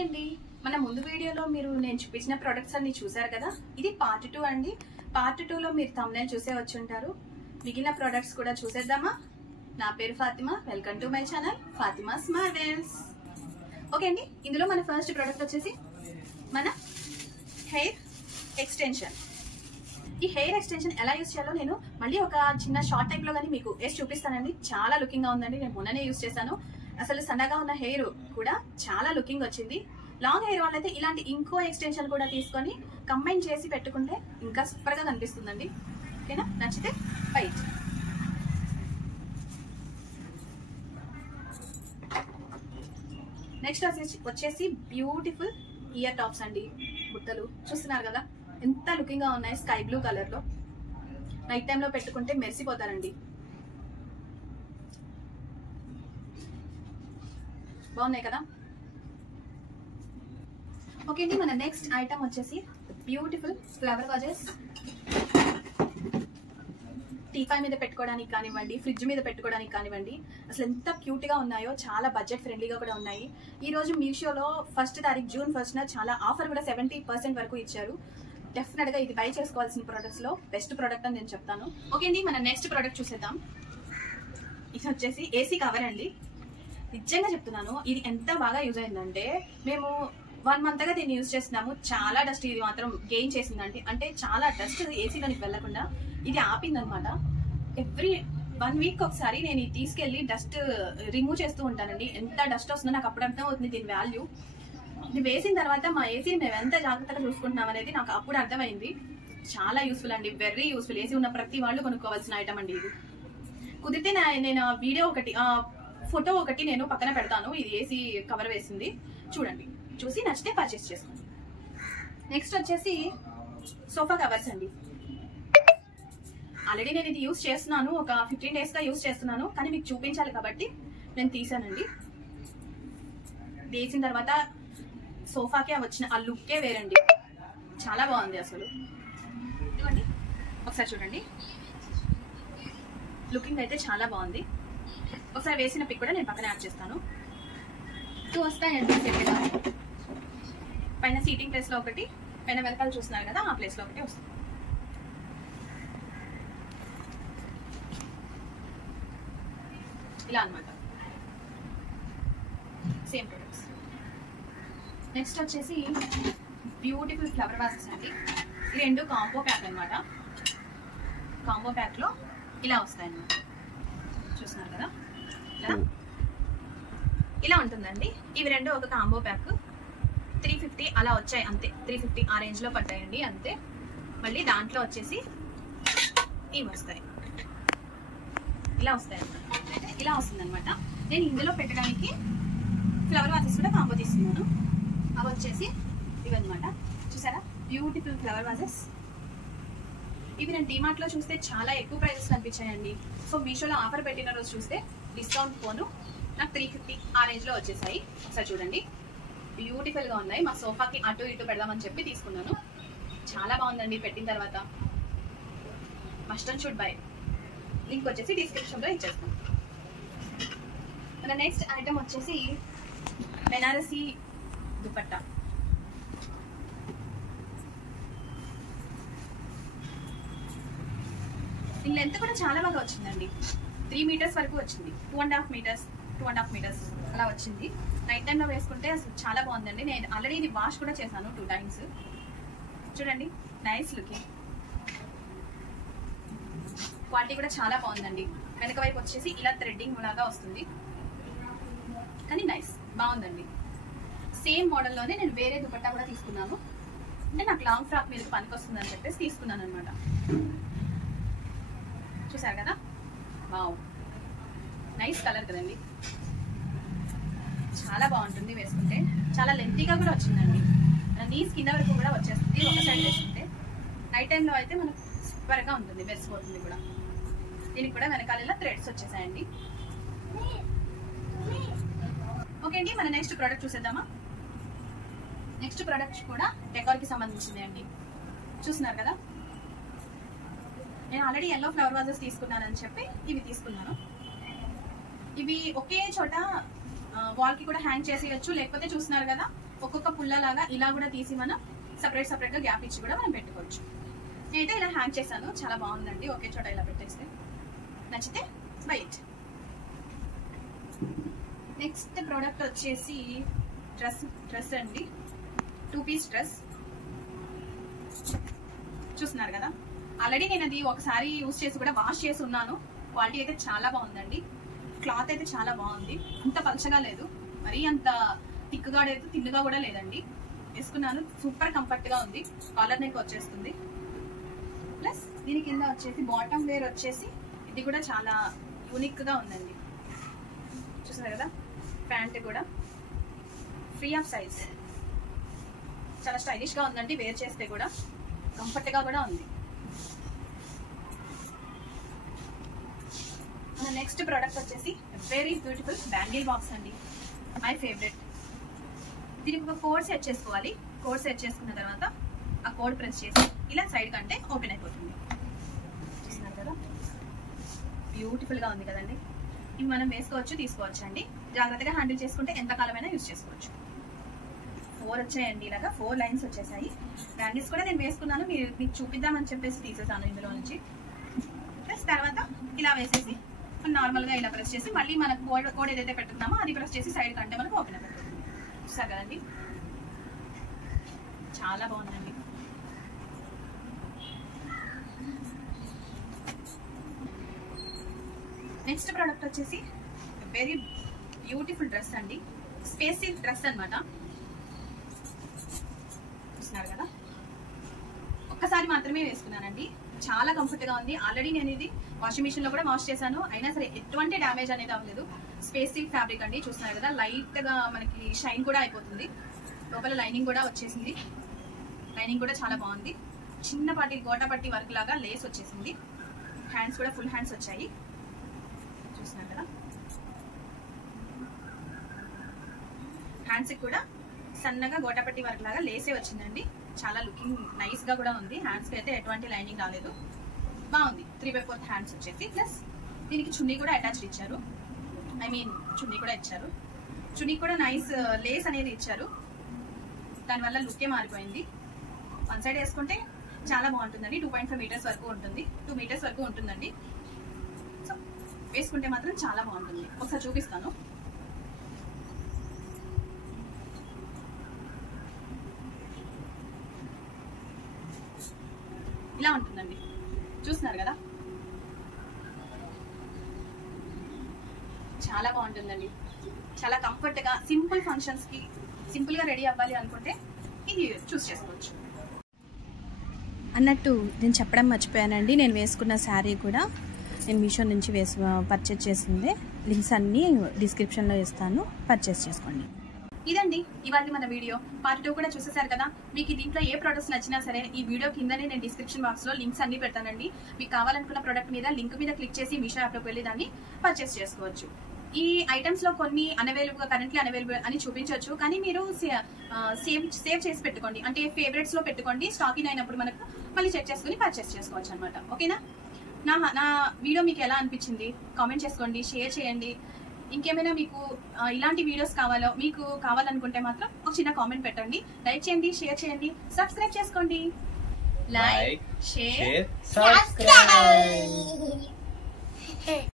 Hi అండి, మన ముందు వీడియోలో మీరు నేను చూపించిన ప్రొడక్ట్స్ అన్ని చూసారు కదా. ఇది పార్ట్ 2 అండి. పార్ట్ 2 లో మీరు థంబ్నెయిల్ చూసే వచ్చి ఉంటారు. మిగిలిన ప్రొడక్ట్స్ కూడా చూసేద్దామా? నా పేరు Fatima, welcome to my channel Fatima's Marvel's. Okay అండి, ఇందులో మన ఫస్ట్ ప్రొడక్ట్ వచ్చేసి మన హెయిర్ ఎక్స్టెన్షన్. ఈ హెయిర్ ఎక్స్టెన్షన్ ఎలా యూస్ చేయాలో నేను మళ్ళీ ఒక చిన్న షార్ట్ టైప్ లో కానీ మీకు వేసి చూపిస్తానండి. చాలా లుకింగ్ గా ఉందండి. నేను మొన్ననే యూస్ చేశాను. అసలు సన్నగా ఉన్న హెయిర్ కూడా చాలా లుకింగ్ వచ్చింది. లాంగ్ హెయిర్ వాళ్ళైతే ఇలాంటి ఇంకో ఎక్స్టెన్షన్ కూడా తీసుకొని కంబైన్ చేసి పెట్టుకుంటే ఇంకా సూపర్ గా కనిపిస్తుందండి. ఓకేనా? నచ్చితే బైట్. నెక్స్ట్ వచ్చేసి బ్యూటిఫుల్ ఇయర్ టాప్స్ అండి. బుట్టలు చూస్తున్నారు కదా, ఎంత లుకింగ్ గా ఉన్నాయి. స్కై బ్లూ కలర్ లో నైట్ టైమ్ లో పెట్టుకుంటే మెరిసిపోతారండి. బాగున్నాయి కదా. ఓకే అండి, మన నెక్స్ట్ ఐటమ్ వచ్చేసి బ్యూటిఫుల్ ఫ్లవర్ వాజెస్. టీపాయ్ మీద పెట్టుకోవడానికి కానివ్వండి, ఫ్రిడ్జ్ మీద పెట్టుకోవడానికి కానివ్వండి, అసలు ఎంత క్యూట్ గా ఉన్నాయో. చాలా బడ్జెట్ ఫ్రెండ్లీగా కూడా ఉన్నాయి. ఈ రోజు మీషోలో 1వ తారీఖు జూన్ 1న చాలా ఆఫర్ కూడా 70% వరకు ఇచ్చారు. డెఫినెట్ గా ఇది బై చేసుకోవాల్సిన ప్రొడక్ట్స్ లో బెస్ట్ ప్రొడక్ట్ అని నేను చెప్తాను. ఓకే అండి, మన నెక్స్ట్ ప్రొడక్ట్ చూసేద్దాం. ఇది వచ్చేసి ఏసీ కవర్ అండి. నిజంగా చెప్తున్నాను, ఇది ఎంత బాగా యూజ్ అయిందంటే మేము 1 month గా దీన్ని యూజ్ చేస్తున్నాము. చాలా డస్ట్ ఇది మాత్రం గెయిన్ చేసిందండి. అంటే చాలా డస్ట్ ఏసీలోనికి వెళ్లకుండా ఇది ఆపిందనమాట. ఎవ్రీ 1 week ఒకసారి నేను ఇది తీసుకెళ్లి డస్ట్ రిమూవ్ చేస్తూ ఉంటానండి. ఎంత డస్ట్ వస్తుందో నాకు అప్పుడు అర్థం అవుతుంది దీని వాల్యూ. ఇది వేసిన తర్వాత మా ఏసీ మేము ఎంత జాగ్రత్తగా చూసుకుంటున్నాం అనేది నాకు అప్పుడు అర్థమైంది. చాలా యూస్ఫుల్ అండి, వెరీ యూస్ఫుల్. ఏసీ ఉన్న ప్రతి వాళ్ళు కొనుక్కోవాల్సిన ఐటమ్ అండి ఇది. కుదిరితే నేను వీడియో ఒకటి ఫోటో ఒకటి నేను పక్కన పెడతాను. ఇది ఏసీ కవర్ వేసింది, చూడండి. చూసి నచ్చితే పర్చేస్ చేసుకోండి. నెక్స్ట్ వచ్చేసి సోఫా కవర్స్ అండి. ఆల్రెడీ నేను ఇది యూస్ చేస్తున్నాను, ఒక 15 days గా యూస్ చేస్తున్నాను. కానీ మీకు చూపించాలి కాబట్టి నేను తీసానండి. వేసిన తర్వాత సోఫాకి వచ్చిన ఆ లుక్కే వేరండి. చాలా బాగుంది అసలు. ఇదిగోండి, ఒకసారి చూడండి. లుకింగ్ అయితే చాలా బాగుంది. ఒకసారి వేసిన పిక్ కూడా నేను పక్కన యాడ్ చేస్తాను. 2 వస్తాయండి సెట్గా. పైన సీటింగ్ ప్లేస్ లో ఒకటి, పైన వెనకాల చూస్తున్నారు కదా ఆ ప్లేస్ లో ఒకటి వస్తుంది. ఇలా అన్నమాట. Same products. నెక్స్ట్ వచ్చేసి బ్యూటిఫుల్ ఫ్లవర్ వాసెస్ అండి. ఈ 2 కాంబో ప్యాక్ అనమాట. కాంబో ప్యాక్ లో ఇలా వస్తాయి అన్నమాట. చూస్తున్నారు కదా, ఇలా ఉంటుందండి. ఇవి 2 ఒక కాంబో ప్యాక్. 350 అలా వచ్చాయి అంతే. 350 ఆ రేంజ్ లో పడ్డాయండి అంతే. మళ్ళీ దాంట్లో వచ్చేసి ఇవి వస్తాయి, ఇలా వస్తాయి అన్నమాట. ఇలా వస్తుంది అనమాట. నేను ఇందులో పెట్టడానికి ఫ్లవర్ వాసెస్ కూడా కాంబో తీసుకున్నాను. అవి వచ్చేసి ఇవి అనమాట. చూసారా, బ్యూటిఫుల్ ఫ్లవర్ వాసెస్. ఇవి నేను డిమార్ట్ లో చూస్తే చాలా ఎక్కువ ప్రైజెస్ కనిపించాయండి. సో మీషోలో ఆఫర్ పెట్టిన రోజు చూస్తే డిస్కౌంట్ పోను నాకు 350 ఆ రేంజ్ లో వచ్చేసాయి. ఒకసారి చూడండి, బ్యూటిఫుల్ గా ఉన్నాయి. మా సోఫాకి అటు ఇటు పెడదామని చెప్పి తీసుకున్నాను. చాలా బాగుందండి. పెట్టిన తర్వాత must and should buy. Link వచ్చేసి డిస్క్రిప్షన్ లో ఇచ్చేస్తాను. మన నెక్స్ట్ ఐటమ్ వచ్చేసి బెనారసీ దుపట్టా. దీని లెంత్ కూడా చాలా బాగా వచ్చిందండి. 3 meters వరకు వచ్చింది. 2.5 meters అలా వచ్చింది. నైట్ టైంలో వేసుకుంటే అసలు చాలా బాగుందండి. నేను ఆల్రెడీ ఇది వాష్ కూడా చేశాను 2 times. చూడండి, నైస్ లుకింగ్. క్వాలిటీ కూడా చాలా బాగుందండి. వెనక వైపు వచ్చేసి ఇలా థ్రెడ్డింగ్ లాగా వస్తుంది. కానీ నైస్, బాగుందండి. సేమ్ మోడల్లోనే నేను వేరే దుపట్టా కూడా తీసుకున్నాను. అంటే నాకు లాంగ్ ఫ్రాక్ మీద పనికి వస్తుంది అని చెప్పేసి తీసుకున్నాను అనమాట. చూసారు కదా, వావ్, నైస్ కలర్ కదండి. చాలా బాగుంటుంది వేసుకుంటే. చాలా లెంతీగా కూడా వచ్చిందండి. నీస్ కింద వరకు కూడా వచ్చేస్తుంది ఒక సైడ్ వేసుకుంటే. నైట్ టైంలో అయితే మనకు సూపర్ గా ఉంటుంది, మెరిసిపోతుంది కూడా. దీనికి కూడా వెనకాల ఇలా థ్రెడ్స్ వచ్చేసాయండి. ఓకే అండి, మన నెక్స్ట్ ప్రోడక్ట్ చూసేద్దామా. నెక్స్ట్ ప్రోడక్ట్ కూడా డెకార్ కి సంబంధించింది అండి. చూస్తున్నారు కదా, నేను ఆల్రెడీ ఎల్లో ఫ్లవర్ వాజెస్ తీసుకున్నానని చెప్పి ఇవి తీసుకున్నాను. ఇవి ఒకే చోట వాల్ కి కూడా హ్యాంగ్ చేసేయచ్చు, లేకపోతే చూస్తున్నారు కదా ఒక్కొక్క పుల్లలాగా ఇలా కూడా తీసి మనం సపరేట్ గా గ్యాప్ ఇచ్చి కూడా మనం పెట్టుకోవచ్చు. నేనైతే ఇలా హ్యాంగ్ చేశాను, చాలా బాగుందండి. ఒకే చోట ఇలా పెట్టేస్తే నచ్చితే బై ఇట్. నెక్స్ట్ ప్రోడక్ట్ వచ్చేసి డ్రెస్ అండి, 2 పీస్ డ్రెస్. చూస్తున్నారు కదా, ఆల్రెడీ నేను అది ఒకసారి యూజ్ చేసి కూడా వాష్ చేసి ఉన్నాను. క్వాలిటీ అయితే చాలా బాగుందండి, క్లాత్ అయితే చాలా బాగుంది. అంత పలచగా లేదు, మరీ అంత థిక్గా లేదు, తిన్నుగా కూడా లేదండి. వేసుకున్నాను, సూపర్ కంఫర్ట్ గా ఉంది. కాలర్ నెక్ వచ్చేస్తుంది. ప్లస్ దీని కింద వచ్చేసి బాటమ్ వేర్ వచ్చేసి ఇది కూడా చాలా యూనిక్ గా ఉందండి. చూసారు కదా, ప్యాంట్ కూడా ఫ్రీ ఆఫ్ సైజ్, చాలా స్టైలిష్ గా ఉందండి. వేర్ చేస్తే కూడా కంఫర్ట్ గా కూడా ఉంది. మన నెక్స్ట్ ప్రోడక్ట్ వచ్చేసి వెరీ బ్యూటిఫుల్ బ్యాంగిల్ బాక్స్ అండి, మై ఫేవరెట్. దీనికి ఒక కోడ్ సెట్ చేసుకోవాలి. కోడ్ సెట్ చేసుకున్న తర్వాత ఆ కోడ్ ప్రెస్ చేసి ఇలా సైడ్ కంటే ఓపెన్ అయిపోతుంది. చూస్తున్నారు కదా, బ్యూటిఫుల్ గా ఉంది కదండి. ఇవి మనం వేసుకోవచ్చు, తీసుకోవచ్చు అండి. జాగ్రత్తగా హ్యాండిల్ చేసుకుంటే ఎంత కాలమైనా యూజ్ చేసుకోవచ్చు. 4 వచ్చాయండి, ఇలాగా 4 లైన్స్ వచ్చేసాయి. బ్యాంగిల్స్ కూడా నేను వేసుకున్నాను, మీకు చూపిద్దామని చెప్పేసి తీసేసాను ఇందులో నుంచి. ప్లస్ తర్వాత ఇలా వేసేసి నార్మల్ గా ఇలా ప్రెస్ చేసి మళ్ళీ మనకు కోడ్ ఏదైతే పెట్టుకున్నామో అది ప్రెస్ చేసి సైడ్ కంటే మనకు ఓపెన్ అయిపోతుంది. చూసారు కదండి, చాలా బాగుందండి. నెక్స్ట్ ప్రోడక్ట్ వచ్చేసి వెరీ బ్యూటిఫుల్ డ్రెస్ అండి, స్పేసిఫ్ డ్రెస్ అనమాట. చూస్తున్నారు కదా, ఒక్కసారి మాత్రమే వేసుకున్నానండి, చాలా కంఫర్ట్ గా ఉంది. ఆల్రెడీ నేను ఇది వాషింగ్ మిషన్ లో కూడా వాష్ చేశాను, అయినా సరే ఎటువంటి డ్యామేజ్ అనేది అవ్వలేదు. స్పేసిఫ్ ఫ్యాబ్రిక్ అండి, చూస్తున్నారు కదా, లైట్ గా మనకి షైన్ కూడా అయిపోతుంది. లోపల లైనింగ్ కూడా వచ్చేసింది, లైనింగ్ కూడా చాలా బాగుంది. చిన్నపాటి గోటాపట్టి వర్క్ లాగా లేస్ వచ్చేసింది. హ్యాండ్స్ కూడా ఫుల్ హ్యాండ్స్ వచ్చాయి. చూస్తున్నారు కదా, హ్యాండ్స్ కూడా సన్నగా గోటాపట్టి వర్క్ లాగా లేసే వచ్చిందండి. చాలా లుకింగ్ నైస్ గా కూడా ఉంది. హ్యాండ్స్ కి అయితే ఎటువంటి లైనింగ్ రాలేదు, బాగుంది. 3/4 హ్యాండ్స్ వచ్చేసి, ప్లస్ దీనికి చున్నీ కూడా అటాచ్డ్ ఇచ్చారు. చున్నీ కూడా ఇచ్చారు. చున్నీ కూడా నైస్ లేస్ అనేది ఇచ్చారు, దానివల్ల లుక్కే మారిపోయింది. 1 సైడ్ వేసుకుంటే చాలా బాగుంటుందండి. 2.5 మీటర్స్ వరకు ఉంటుంది, 2 మీటర్స్ వరకు ఉంటుందండి. సో వేసుకుంటే మాత్రం చాలా బాగుంటుంది. ఒకసారి చూపిస్తాను. ఇలా ఉంటుందండి, చూస్తున్నారు కదా, చాలా బాగుంటుందండి. చాలా కంఫర్ట్ గా సింపుల్ ఫంక్షన్స్ కి సింపుల్ గా రెడీ అవ్వాలి అనుకుంటే ఇది చూస్ చేసుకోవచ్చు. అన్నట్టు నేను చెప్పడం మర్చిపోయానండి, నేను వేసుకున్న శారీ కూడా నేను మీషో నుంచి పర్చేజ్ చేసిందే. లింక్స్ అన్నీ డిస్క్రిప్షన్లో ఇస్తాను, పర్చేజ్ చేసుకోండి. ఇదండి ఇవాళ మన వీడియో. పార్ట్ 2 కూడా చూసేసారు కదా. మీకు దీంట్లో ఏ ప్రొడక్ట్స్ నచ్చినా సరే ఈ వీడియో కిందనే నేను డిస్క్రిప్షన్ బాక్స్ లో లింక్స్ అన్ని పెడతానండి. మీకు కావాలనుకున్న ప్రొడక్ట్ మీద లింక్ మీద క్లిక్ చేసి మీషో యాప్ లోకి వెళ్ళి దాన్ని పర్చేస్ చేసుకోవచ్చు. ఈ ఐటమ్స్ లో కొన్ని కరెంట్లీ అవైలబుల్ అని చూపించవచ్చు, కానీ మీరు సేవ్ చేసి పెట్టుకోండి. అంటే ఫేవరెట్స్ లో పెట్టుకోండి, స్టాక్ ఇన్ అయినప్పుడు మనకు మళ్ళీ చెక్ చేసుకుని పర్చేస్ చేసుకోవచ్చు అనమాట. ఓకేనా? నా వీడియో మీకు ఎలా అనిపించింది కామెంట్ చేసుకోండి, షేర్ చేయండి. ఇంకేమైనా మీకు ఇలాంటి వీడియోస్ మీకు కావాలనుకుంటే మాత్రం ఒక చిన్న కామెంట్ పెట్టండి. లైక్ చేయండి, షేర్ చేయండి, సబ్స్క్రైబ్ చేసుకోండి. Like, share, subscribe.